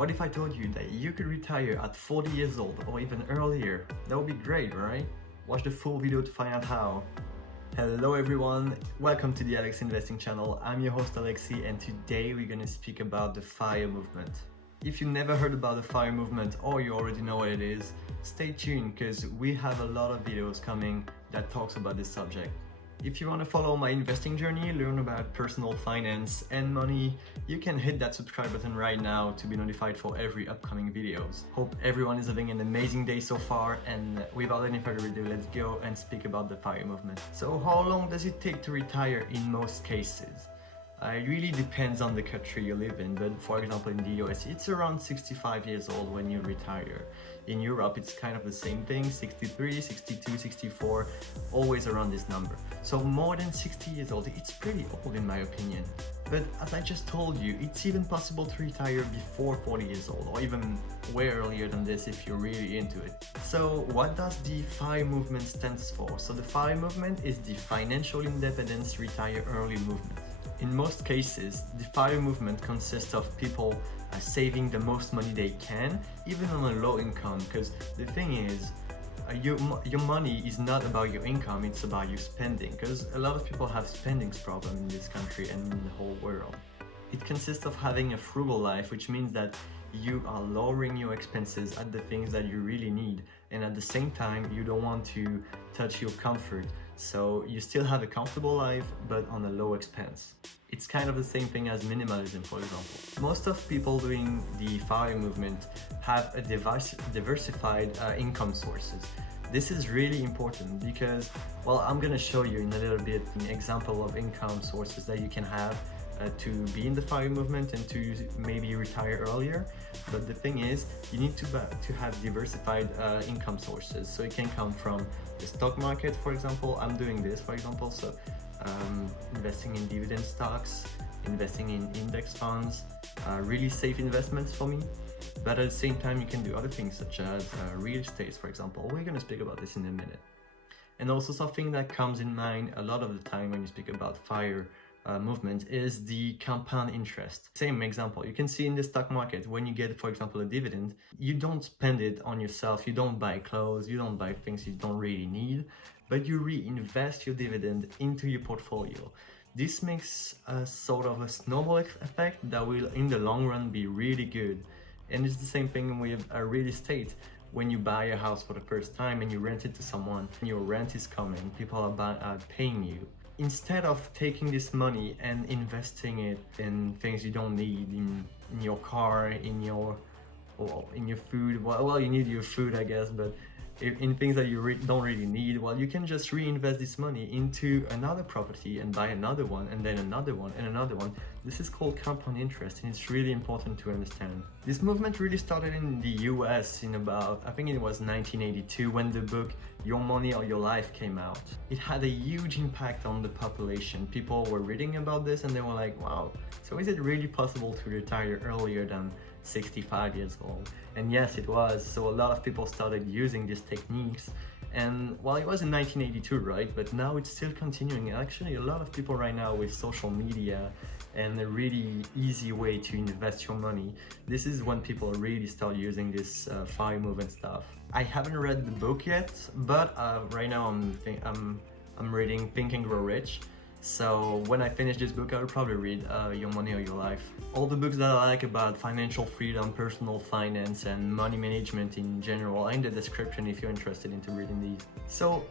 What if I told you that you could retire at 40 years old or even earlier? That would be great, right? Watch the full video to find out how. Hello everyone, welcome to the Alexis Investing channel. I'm your host Alexis and today we're going to speak about the F.I.R.E movement. If you never heard about the F.I.R.E movement or you already know what it is, stay tuned because we have a lot of videos coming that talks about this subject. If you want to follow my investing journey, learn about personal finance and money, you can hit that subscribe button right now to be notified for every upcoming videos. Hope everyone is having an amazing day so far, and without any further ado, let's go and speak about the F.I.R.E movement. So how long does it take to retire in most cases? It really depends on the country you live in, but for example in the US it's around 65 years old when you retire. In Europe it's kind of the same thing, 63, 62, 64, always around this number. So more than 60 years old, it's pretty old in my opinion. But as I just told you, it's even possible to retire before 40 years old, or even way earlier than this if you're really into it. So what does the F.I.R.E movement stands for? So the F.I.R.E movement is the Financial Independence Retire Early movement. In most cases, the F.I.R.E movement consists of people saving the most money they can, even on a low income, because the thing is, your money is not about your income, it's about your spending, because a lot of people have spending problem in this country and in the whole world. It consists of having a frugal life, which means that you are lowering your expenses at the things that you really need, and at the same time you don't want to touch your comfort, so you still have a comfortable life but on a low expense. It's kind of the same thing as minimalism, for example. Most of people doing the F.I.R.E movement have a diversified income sources. This is really important because, well, I'm gonna show you in a little bit an example of income sources that you can have to be in the F.I.R.E movement and to maybe retire earlier. But the thing is, you need to have diversified income sources. So it can come from the stock market, for example. I'm doing this, for example, so investing in dividend stocks, investing in index funds, really safe investments for me. But at the same time, you can do other things such as real estate, for example. We're going to speak about this in a minute. And also something that comes in mind a lot of the time when you speak about F.I.R.E movement is the compound interest. Same example, you can see in the stock market, when you get, for example, a dividend, you don't spend it on yourself, you don't buy clothes, you don't buy things you don't really need, but you reinvest your dividend into your portfolio. This makes a sort of a snowball effect that will in the long run be really good. And it's the same thing with real estate. When you buy a house for the first time and you rent it to someone, your rent is coming, people are paying you. Instead of taking this money and investing it in things you don't need, in your car, in your food, well, you need your food, I guess, but in things that you don't really need, well, you can just reinvest this money into another property and buy another one, and then another one, and another one. This is called compound interest, and it's really important to understand. This movement really started in the US in about, I think it was 1982, when the book Your Money or Your Life came out. It had a huge impact on the population. People were reading about this and they were like, wow, so is it really possible to retire earlier than 65 years old? And yes, it was. So a lot of people started using these techniques, and well, it was in 1982, right? But now it's still continuing. Actually, a lot of people right now with social media and a really easy way to invest your money, this is when people really start using this F.I.R.E movement stuff. I haven't read the book yet, but right now I'm reading Think and Grow Rich. So when I finish this book, I'll probably read Your Money or Your Life. All the books that I like about financial freedom, personal finance, and money management in general are in the description if you're interested into reading these. So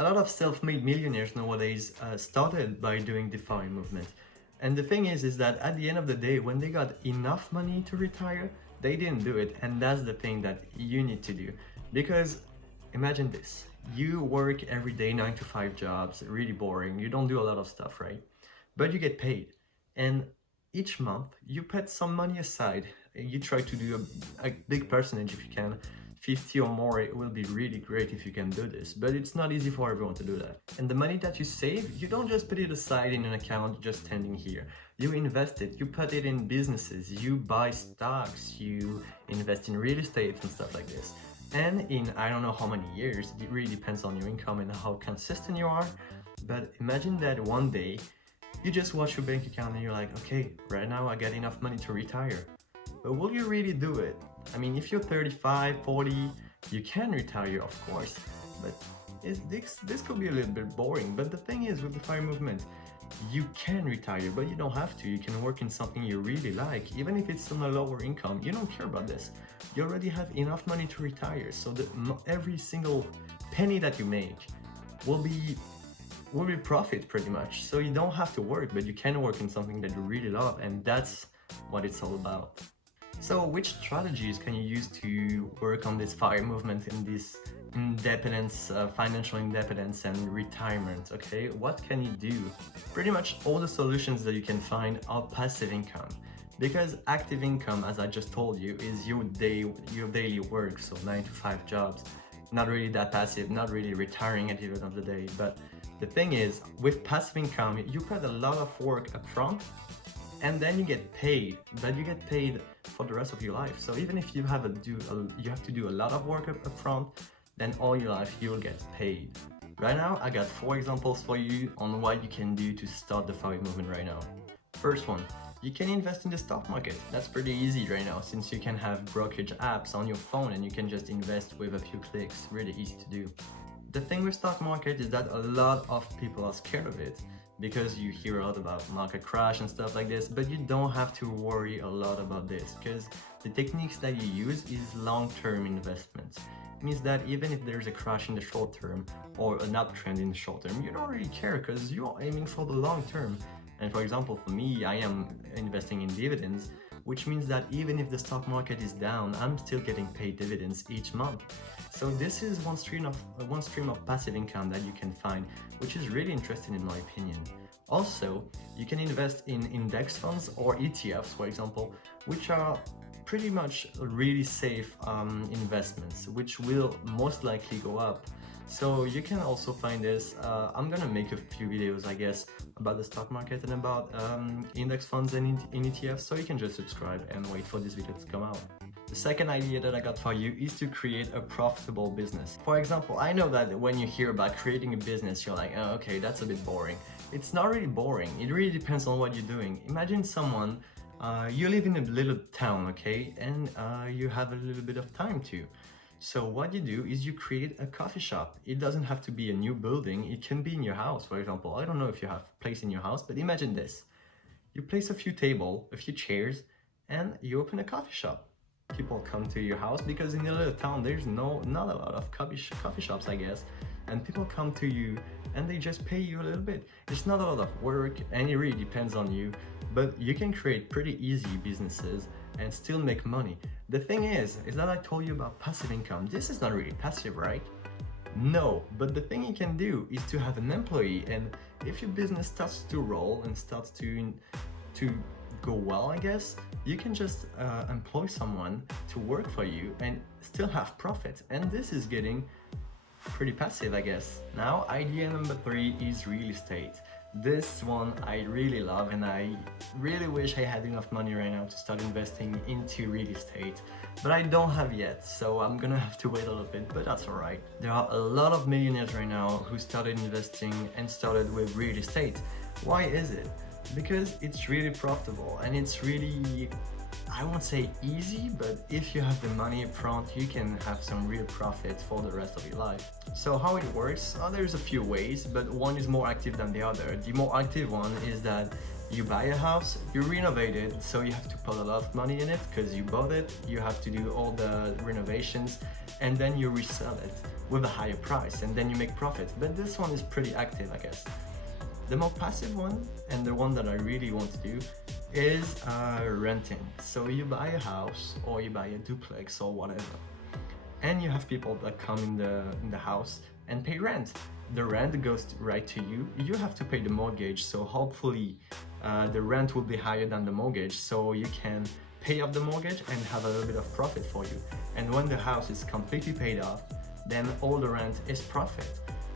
a lot of self-made millionaires nowadays started by doing the F.I.R.E movement. And the thing is that at the end of the day, when they got enough money to retire, they didn't do it. And that's the thing that you need to do. Because imagine this. You work every day, 9 to 5 jobs, really boring. You don't do a lot of stuff, right? But you get paid. And each month you put some money aside. You try to do a big percentage if you can. 50 or more, it will be really great if you can do this, but it's not easy for everyone to do that. And the money that you save, you don't just put it aside in an account just standing here. You invest it, you put it in businesses, you buy stocks, you invest in real estate and stuff like this. And in I don't know how many years, it really depends on your income and how consistent you are, but imagine that one day you just watch your bank account and you're like, okay, right now I got enough money to retire. but will you really do it? I mean, if you're 35, 40, you can retire, of course, but this could be a little bit boring. But the thing is, with the FIRE movement, you can retire, but you don't have to. You can work in something you really like, even if it's on a lower income. You don't care about this. You already have enough money to retire, so that every single penny that you make will be profit pretty much. So you don't have to work, but you can work in something that you really love, and that's what it's all about. So which strategies can you use to work on this FIRE movement in this independence, financial independence and retirement? Okay, what can you do? Pretty much all the solutions that you can find are passive income, because active income, as I just told you, is your daily work, so 9 to 5 jobs. Not really that passive, not really retiring at the end of the day. But the thing is, with passive income, you put a lot of work up front, and then you get paid, but you get paid for the rest of your life. So even if you have to do a lot of work up front, then all your life you'll get paid. Right now, I got 4 examples for you on what you can do to start the FIRE movement right now. First one, you can invest in the stock market. That's pretty easy right now, since you can have brokerage apps on your phone and you can just invest with a few clicks. Really easy to do. The thing with stock market is that a lot of people are scared of it, because you hear a lot about market crash and stuff like this, but you don't have to worry a lot about this, because the techniques that you use is long-term investments. It means that even if there's a crash in the short term or an uptrend in the short term, you don't really care, because you're aiming for the long term. And for example, for me, I am investing in dividends, which means that even if the stock market is down, I'm still getting paid dividends each month. So this is one stream of passive income that you can find, which is really interesting in my opinion. Also, you can invest in index funds or ETFs, for example, which are pretty much really safe investments, which will most likely go up. So you can also find this. I'm gonna make a few videos, I guess, about the stock market and about index funds and in ETFs, so you can just subscribe and wait for this video to come out. The second idea that I got for you is to create a profitable business. For example, I know that when you hear about creating a business, you're like, oh, okay, that's a bit boring. It's not really boring. It really depends on what you're doing. Imagine someone, you live in a little town, okay, and you have a little bit of time to. So what you do is you create a coffee shop. It doesn't have to be a new building. It can be in your house, for example. I don't know if you have a place in your house, but imagine this. You place a few tables, a few chairs, and you open a coffee shop. People come to your house, because in a little town there's not a lot of coffee shops, I guess, and people come to you and they just pay you a little bit. It's not a lot of work, and it really depends on you, but you can create pretty easy businesses and still make money. The thing is that I told you about passive income. This is not really passive, right? No, but the thing you can do is to have an employee, and if your business starts to roll and starts to go well, I guess, you can just employ someone to work for you and still have profit. And this is getting pretty passive, I guess. Now, idea number 3 is real estate. This one I really love, and I really wish I had enough money right now to start investing into real estate, but I don't have yet, so I'm gonna have to wait a little bit, but that's alright. There are a lot of millionaires right now who started investing and started with real estate. Why is it? Because it's really profitable, and it's really, I won't say easy, but if you have the money up front, you can have some real profit for the rest of your life. So how it works, there's a few ways, but one is more active than the other. The more active one is that you buy a house, you renovate it, so you have to put a lot of money in it because you bought it, you have to do all the renovations, and then you resell it with a higher price, and then you make profit. But this one is pretty active, I guess. The more passive one, and the one that I really want to do, is renting. So you buy a house, or you buy a duplex or whatever, and you have people that come in the house and pay rent. The rent goes right to you. You have to pay the mortgage, so hopefully the rent will be higher than the mortgage, so you can pay off the mortgage and have a little bit of profit for you. And when the house is completely paid off, then all the rent is profit.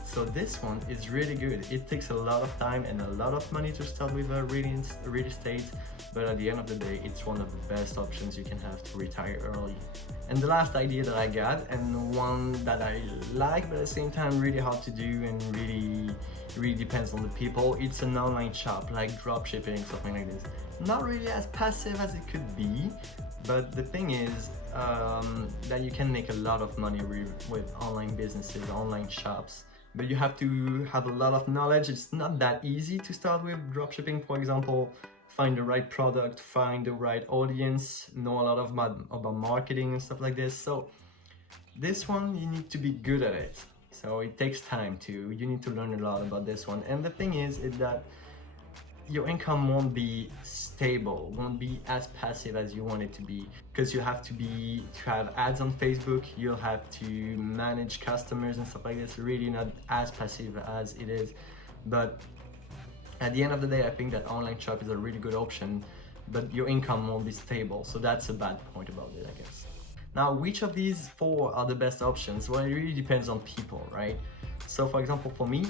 So this one is really good. It takes a lot of time and a lot of money to start with real estate, but at the end of the day, it's one of the best options you can have to retire early. And the last idea that I got, and one that I like, but at the same time really hard to do and really depends on the people, it's an online shop like dropshipping, something like this. Not really as passive as it could be, But the thing is that you can make a lot of money with online businesses, online shops. But you have to have a lot of knowledge. It's not that easy to start with dropshipping, for example. Find the right product, find the right audience, know a lot about marketing and stuff like this. So this one, you need to be good at it. So it takes time too. You need to learn a lot about this one. And the thing is that your income won't be stable, won't be as passive as you want it to be, because you have to have ads on Facebook, you'll have to manage customers and stuff like this. Really not as passive as it is. But at the end of the day, I think that online shop is a really good option, but your income won't be stable. So that's a bad point about it, I guess. Now, which of these four are the best options? Well, it really depends on people, right? So for example, for me,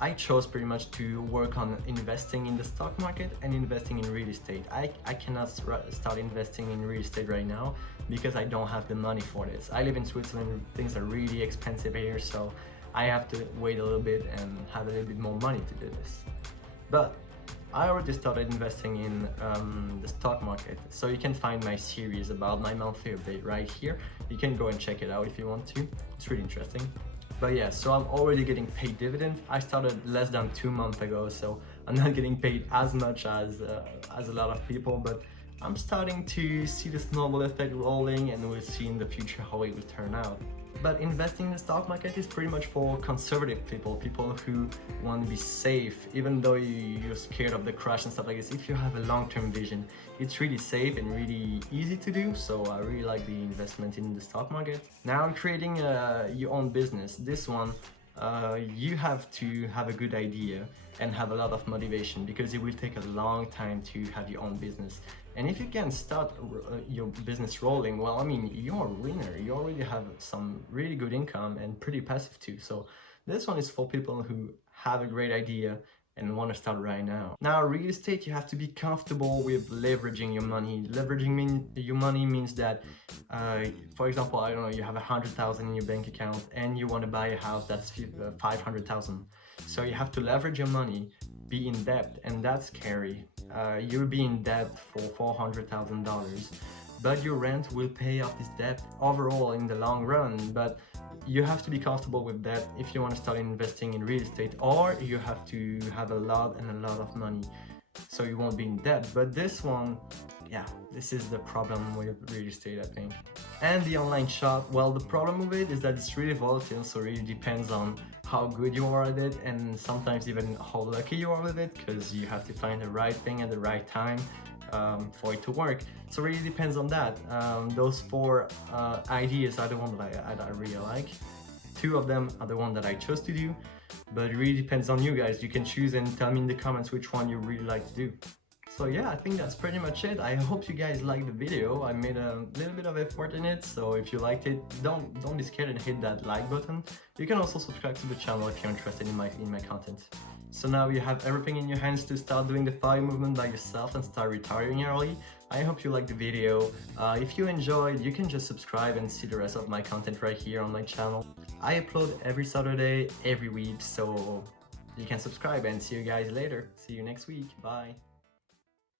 I chose pretty much to work on investing in the stock market and investing in real estate. I cannot start investing in real estate right now because I don't have the money for this. I live in Switzerland, things are really expensive here, so I have to wait a little bit and have a little bit more money to do this. But I already started investing in the stock market, so you can find my series about my monthly update right here. You can go and check it out if you want to. It's really interesting. But yeah, so I'm already getting paid dividend. I started less than 2 months ago, so I'm not getting paid as much as a lot of people, but I'm starting to see the snowball effect rolling, and we'll see in the future how it will turn out. But investing in the stock market is pretty much for conservative people, people who want to be safe, even though you're scared of the crash and stuff like this. If you have a long-term vision, it's really safe and really easy to do. So I really like the investment in the stock market. Now, creating your own business, this one, you have to have a good idea and have a lot of motivation, because it will take a long time to have your own business. And if you can start your business rolling, well, I mean, you're a winner. You already have some really good income and pretty passive too. So this one is for people who have a great idea and want to start right now. Now, real estate, you have to be comfortable with leveraging your money. Leveraging your money means that, for example, I don't know, you have 100,000 in your bank account and you want to buy a house that's 500,000. So you have to leverage your money, be in debt, and that's scary. You'll be in debt for $400,000, but your rent will pay off this debt overall in the long run. But you have to be comfortable with that if you want to start investing in real estate, or you have to have a lot of money so you won't be in debt. But this one, yeah, this is the problem with real estate, I think. And the online shop, well, the problem with it is that it's really volatile, so it really depends on how good you are at it, and sometimes even how lucky you are with it, because you have to find the right thing at the right time for it to work. So it really depends on that. Those four ideas are the ones that I really like. 2 of them are the one that I chose to do, but it really depends on you guys. You can choose and tell me in the comments which one you really like to do. So yeah, I think that's pretty much it. I hope you guys liked the video. I made a little bit of effort in it, so if you liked it, don't be scared and hit that like button. You can also subscribe to the channel if you're interested in my content. So now you have everything in your hands to start doing the F.I.R.E movement by yourself and start retiring early. I hope you liked the video. If you enjoyed, you can just subscribe and see the rest of my content right here on my channel. I upload every Saturday, every week, so you can subscribe, and see you guys later. See you next week. Bye.